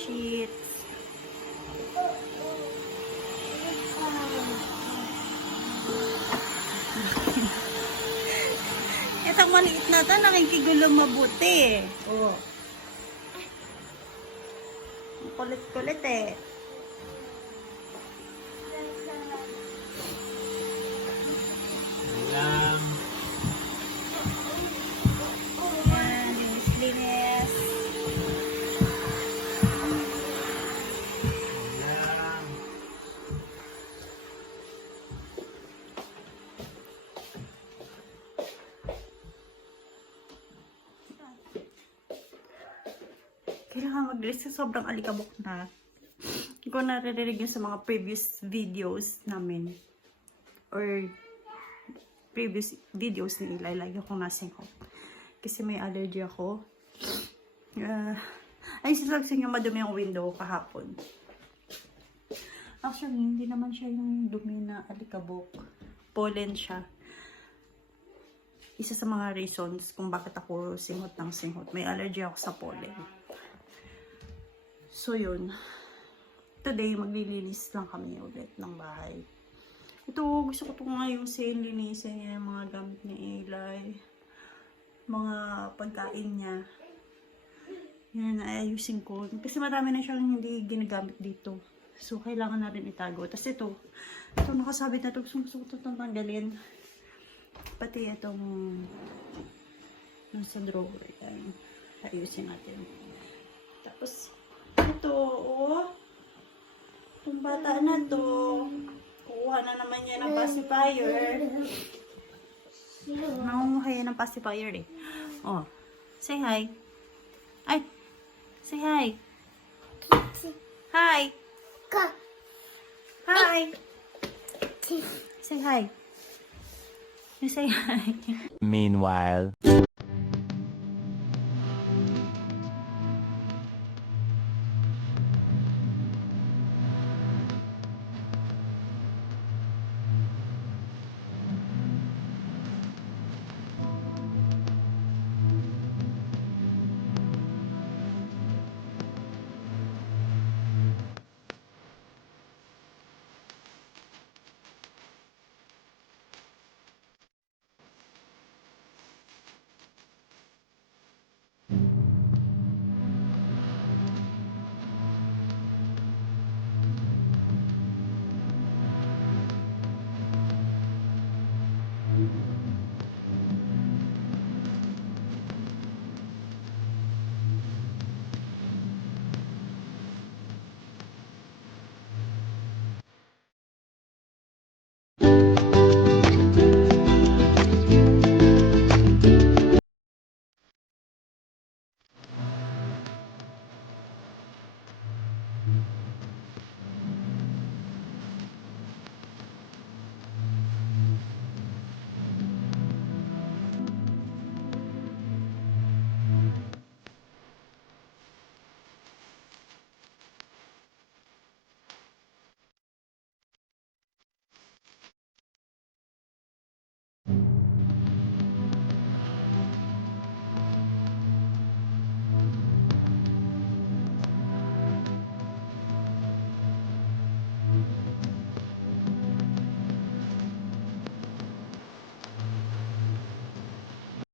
sheets. Itong maliit na ito, nakikigulo mabuti. Oh. Kulit-kulit eh. Ayan. Ayan, linis-linis. Ayan. Kailangan mag-release sa sobrang alikabok na. Hindi ko naririnig yun sa mga previous videos namin. Or previous videos ni Eli. Lagi akong nasingkot. Kasi may allergy ako. Ay, sinasabi sa inyo madumi yung window kahapon. Actually, hindi naman siya yung dumi na alikabok. Pollen siya. Isa sa mga reasons kung bakit ako singhot ng singhot. May allergy ako sa pollen. So, yun. Today, maglilinis lang kami ulit ng bahay. Ito, gusto ko ito ngayon linisin niya yung mga gamit ni Eli. Mga pagkain niya. Yan, ayusin ko. Kasi marami na siyang hindi ginagamit dito. So, kailangan na rin itago. Tapos ito nakasabit na ito. Gusto ko ito tanggalin. Pati itong nasa drawer. Yan. Ayusin natin. Tapos, ito, oh. Itong bata na to. Kukuha na naman niya ng pacifier. Nangunguha yan ng pacifier eh. Oh, say hi. Ay, say hi. Hi. Hi. Say hi. You say hi. Meanwhile.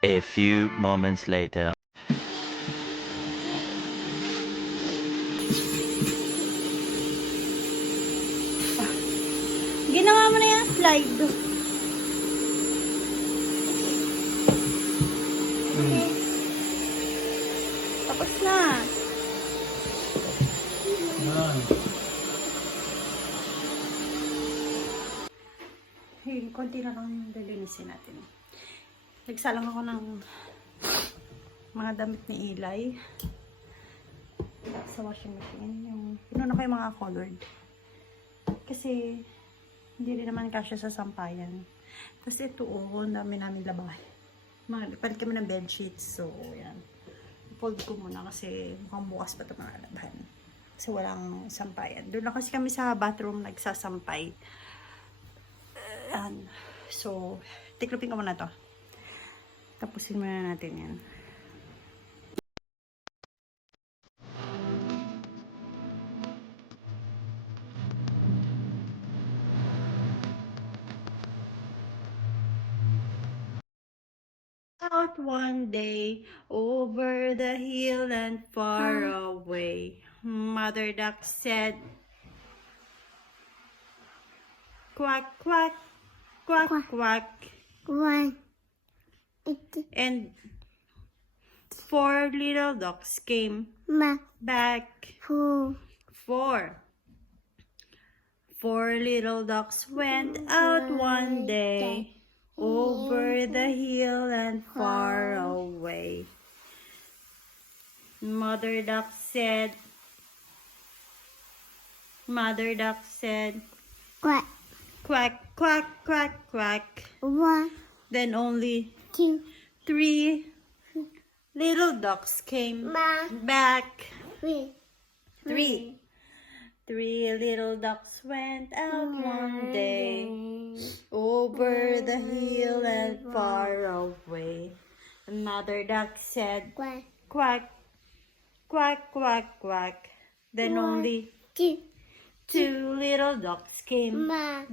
A few moments later. Ginawa mo na yung slide. Okay. Tapos na. Ayan. Hey, konti na lang yung lilinisin natin. Nagsalang ako ng mga damit ni Eli sa washing machine. Pinuna ko yung mga colored. Kasi hindi rin naman kasya sa sampayan. Tapos ito, ang dami namin labay. Palit kami ng bedsheets. So, yan. Fold ko muna kasi mukhang bukas pa ito mga labahan. Kasi walang sampayan. Doon na kasi kami sa bathroom nagsasampay. Yan. So, tiklopin ko muna to. Tapusin muna natin yan. out one day over the hill and far away. Mother duck said, quack, quack, quack, quack. One. And 4 little ducks came back. Four. 4 little ducks went out one day over the hill and far away. Mother duck said, Quack. quack, quack, quack, quack. One. Then only Two. 3 little ducks came back. Three. 3 little ducks went out one day over the hill and far away. And Mother duck said, Quack. quack, quack, quack, quack. Then only Two. 2 little ducks came back.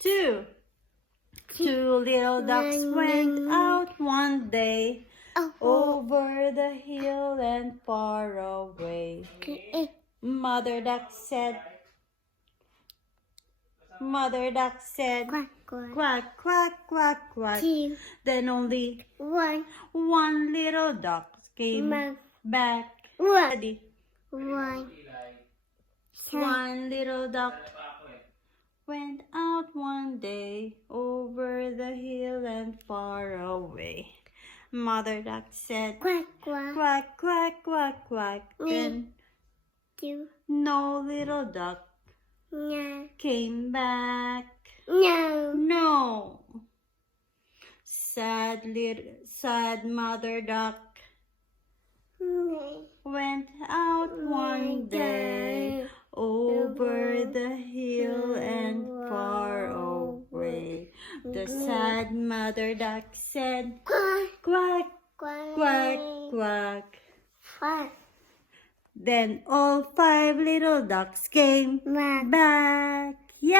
Two. 2 little ducks went out one day over the hill and far away. Mother duck said, Quack. Quack. quack, quack, quack, quack. Two. Then only One. 1 little duck came back. One. Ready? One. 1 little duck went out one day over the hill and far away. Mother duck said, Quack. Quack. quack, quack, quack, quack. Then Two. no little duck No. came back. No. No. Sad mother duck went out one day over the hill and far away. The sad mother duck said, Quack. quack, Quack. quack, quack. Quack. Then all 5 little ducks came back. Yay!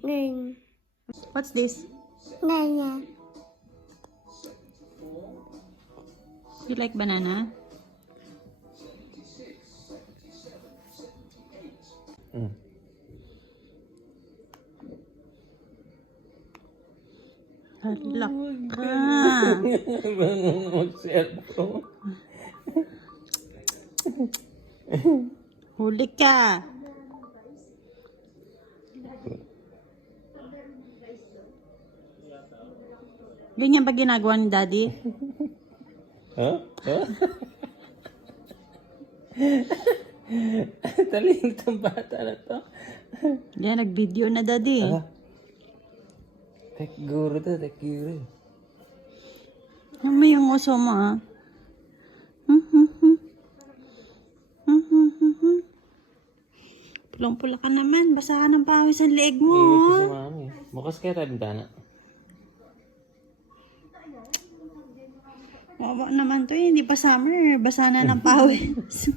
Green. What's this? Nana. You like banana? Halak ka. Mag-cellphone. Huli ka. Ganyan ba ginagawa ni Daddy? Huh? Huh? Taling itong bata na to. Yan, nag-video na Daddy. Tech guru to, tech guru. Ano mo yung uso mo, ah? Pulang-pula ka naman. Basa ka ng pawis ang leeg mo. Ingat ko sa mami. Bukas kaya tayo bintana. Wawa naman to eh. Hindi pa summer. Basa na ng pawis.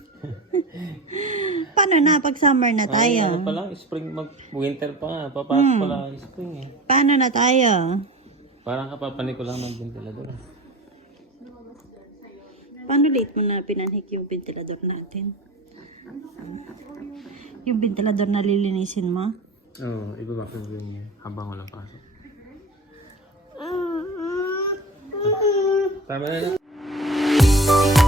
Paano na pag summer na Ay, tayo? ano pa lang, spring, mag-winter pa nga. Papasok pa lang ang spring eh. Paano na tayo? Parang kapapanik ko lang ng ventilador. Paano late mo na pinanhik yung ventilador natin? Yung ventilador na lilinisin mo? Oo, iba ba yung habang walang pasok. Tama na lang.